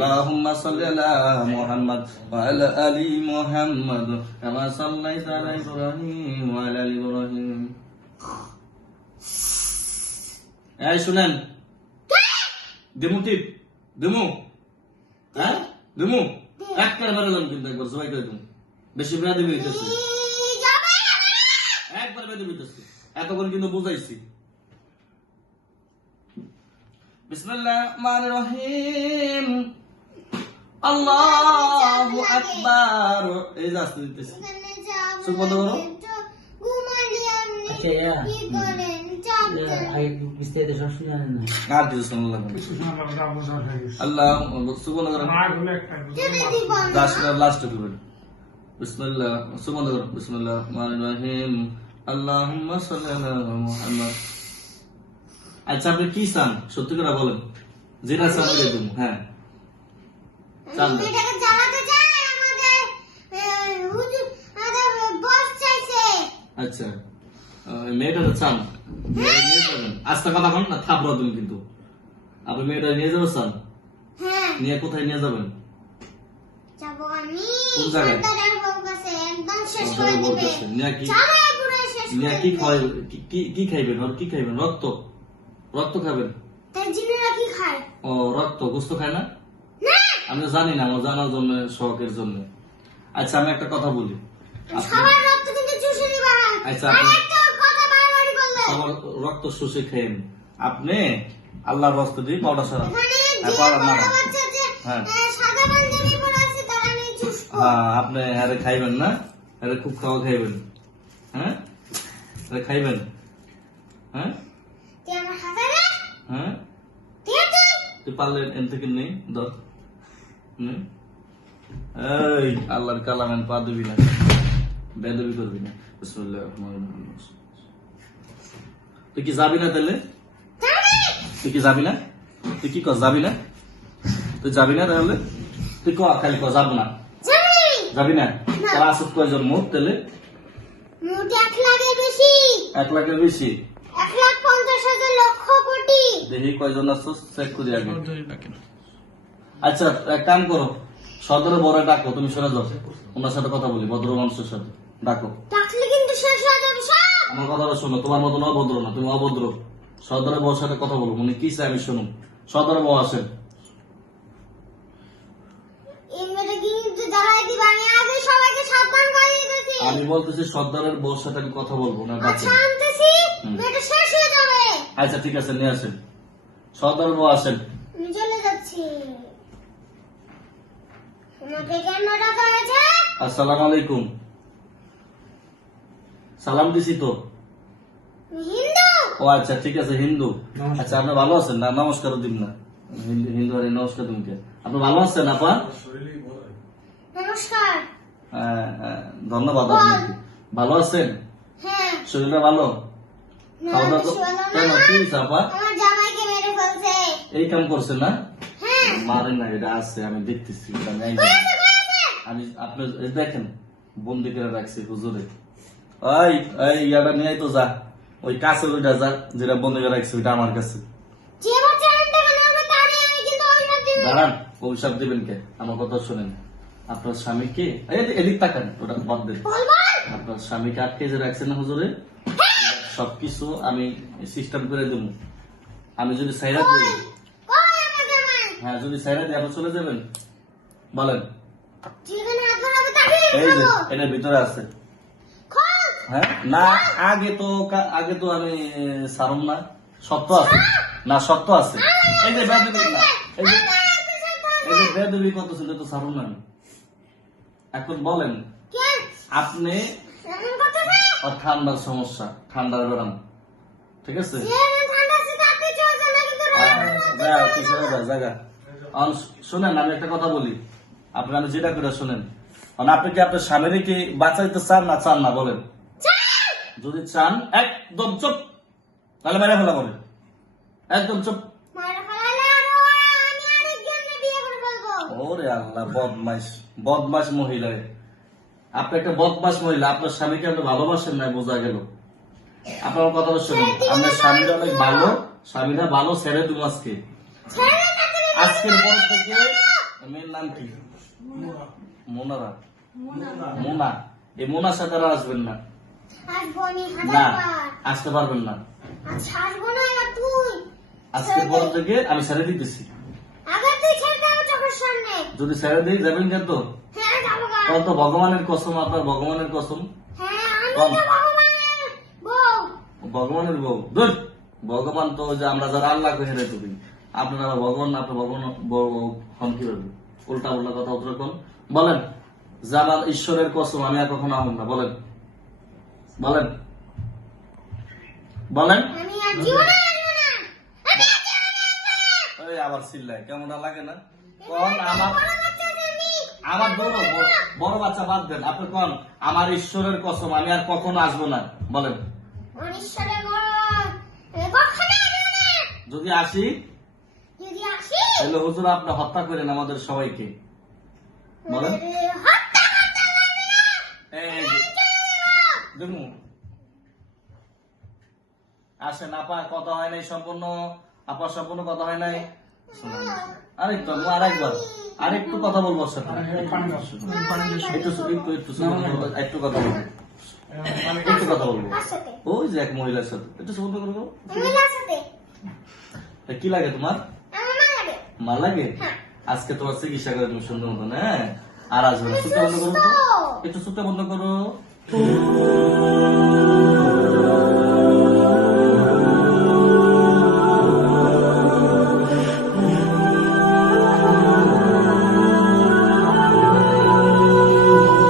اللهم صل على محمد وعلى ال محمد كما صليت على ابراهيم وعلى ال ابراهيم এই শুনেন দিমু টিপ দিমু হ্যাঁ দিমু এক করে বেরোলাম কিন্তু একবার সবাই করে দিমু বেশি বেড়া দিবি হইতেছে একবার বেঁধে দিতেছি এতক্ষণ কিন্তু বুঝাইছি বিসমিল্লাহ রহমান রহিম আল্লাহু আকবার এই যে আসতে দিতেছি চোখ বন্ধ করো। আর কিছু শোনা লাগবে আল্লাহ করো লাস্ট আচ্ছা আপনি কি চান? সত্যি করে বলেন। যেটা চান দেবো হ্যাঁ। আচ্ছা মেয়েটা চান। আস্তে কথা না থাপড়া তুমি কিন্তু। আপনি মেয়েটা নিয়ে যাবে চান? নিয়ে কোথায় নিয়ে যাবেন? কাছে। নিয়ে কি- খাইবেন? কি খাইবেন? রক্ত। রক্ত খাবেন? ও রক্ত। গোস্ত খায় না? আমি জানি না আমার জানার জন্য শখের জন্য। আচ্ছা আমি একটা কথা বলি। সবার রক্ত কিন্তু চুষে নিবা আচ্ছা, আর আপনি- রক্ত শুষে আল্লাহর রস্ত দিয়ে পাউডার সারা এখানে হ্যাঁ, পাউডার হ্যাঁ। হ্যাঁ আপনি আরে খাইবেন না আরে খুব খাওয়া খাইবেন। হ্যাঁ? আরে খাইবেন। হ্যাঁ? হ্যাঁ? তুই পারলে এন থেকে নেই ধর। এই আল্লাহর কালামেন পা দিবি না। বেদবি করবি না। রহিম। তুই কি যাবি না তাহলে? তুই কি যাবি না? তুই কি কর যাবি না? তুই যাবি না তাহলে? তুই ক খালি ক যাব না। যাবি না? তারা আসুক কয়জন মুখ তাহলে? এক লাখের বেশি। এক লাখের বেশি? এক লাখ পঞ্চাশ হাজার লক্ষ কোটি। দেখি কয়জন আসছো চেক করি আগে। আচ্ছা এক কাম করো। সদরে বড় ডাকো তুমি সরে যাও। ওনার সাথে কথা বলি ভদ্র মানুষের সাথে। ডাকো। ডাকলে কিন্তু শেষ হয়ে যাবে সব। আমার কথাটা শোনো তোমার মতন অভদ্র না তুমি অভদ্র। সদরে বউর সাথে কথা বলো উনি কি চাই আমি শুনুন। সদরে বউ আসেন আমি বলতেছি সর্দারের বউর সাথে আমি কথা বলব না আচ্ছা আচ্ছা ঠিক আছে নিয়ে আসেন। সর্দারের বউ আসেন আমি চলে যাচ্ছি তোমাকে কেন ডাকা হয়েছে? আসসালামু আলাইকুম। সালাম দিছি তো? হিন্দু? ও আচ্ছা ঠিক আছে হিন্দু। আচ্ছা আপনি ভালো আছেন না? নমস্কার দিন না। হিন্দু আরে নমস্কার দিনকে। আপনি ভালো আছেন আপা? নমস্কার। হ্যাঁ, হ্যাঁ, ধন্যবাদ আপনাকে। ভালো আছেন? হ্যাঁ। শরীরটা ভালো? খাওয়া দাওয়া। কেন কি হয়েছে আপা? আমার জামাইকে মেরে ফেলছে। এই কাম করছেন না? হ্যাঁ মারেন না এটা আছে আমি দেখতেছি। আমি আপনি দেখেন বন্দি করে রাখছি হুজুরে। ওই এই ইয়াটা নিয়ে তো যা। ওই কাছে ওইটা যা যেটা বন্দি করে রাখছি ওইটা আমার কাছে। দাঁড়ান অভিশাপ দিবেন কে? আমার কথা শোনেন। আপনার স্বামীকে এদিক তাকান ওটা বাদ দেন। আপনার স্বামীকে আটকে যে রাখছেন না হুজুরে? সবকিছু আমি সিস্টেম করে দেবো। আমি যদি সাইরা দিই হ্যাঁ যদি চলে যাবেন বলেন। এই যে এটার ভিতরে আছে। হ্যাঁ? না আগে তো আগে তো আমি সারম না। সত্য আছে। না সত্য আছে। এই যে বেদবি না এই যে এই যে বেদবি কত ছিল তো সারম না এখন বলেন আপনি ঠান্ডার সমস্যা ঠান্ডার গরম ঠিক আছে? জায়গা। শোনেন আমি একটা কথা বলি। আপনি আমি যেটা করে শোনেন। আপনি কি আপনার স্বামীর কি বাঁচাইতে চান না চান না বলেন? যদি চান একদম চুপ। তাহলে মেরে ফেলা বলেন। একদম চুপ। ওরে আল্লাহ বদমাইশ বদমাস মহিলা আপনি একটা বদমাস মহিলা আপনার স্বামীকে আপনি ভালোবাসেন না বোঝা গেল। আপনার কথাটা শুনুন। আপনার স্বামীরা অনেক ভালো স্বামীরা ভালো ছেড়ে তুমি আজকে। ছেড়ে তাকে আজকের পর থেকে মেয়ের নাম কি? মোনারা। মোনা। এই মোনার সাথে আসবেন না। আসতে পারবেন না। আচ্ছা আসব না এবার তুই আজকে পর থেকে আমি ছেড়ে দিতেছি। যদি ছেড়ে দিই যাবেন কেন তো? তখন তো ভগবানের কসম, আপনার ভগবানের কসম। ভগবানের বউ। ভগবান তো যে আমরা যারা আল্লাহ কে হেরে করি আপনারা আবার ভগবান আপনার ভগবান হন কীভাবে? উল্টা উল্টা কথা উত্তর বলেন আমার ঈশ্বরের কসম আমি আর কখনো আহম না। বলেন। বলেন। বলেন। আবার চিল্লায়। কেমন লাগে না? কোন আমার আমার বড় বড় বাচ্চা বাদ দেন। আপনি কোন আমার ঈশ্বরের কসম আমি আর কখনো আসব না। বলেন। যদি আসি তাহলে হুজুর আপনি হত্যা করেন আমাদের সবাইকে। বলেন। আসেন আপা কথা হয় নাই সম্পূর্ণ। আপা সম্পূর্ণ কথা হয় নাই। আরেকটু আরেকবার। আরেকটু কথা বলব সাথে একটু একটু কথা বলব। একটু কথা বলব। ওই যে এক মহিলার সাথে। একটু সম্পূর্ণ করে বলো। মহিলার সাথে। তা কি লাগে তোমার? আমার মা লাগে মাল লাগে হ্যাঁ। আজকে তোমার চিকিৎসা করে তুমি সুন্দর মতন হ্যাঁ? আর আসবে না। সুতা বন্ধ করো। একটু সুতা বন্ধ করো।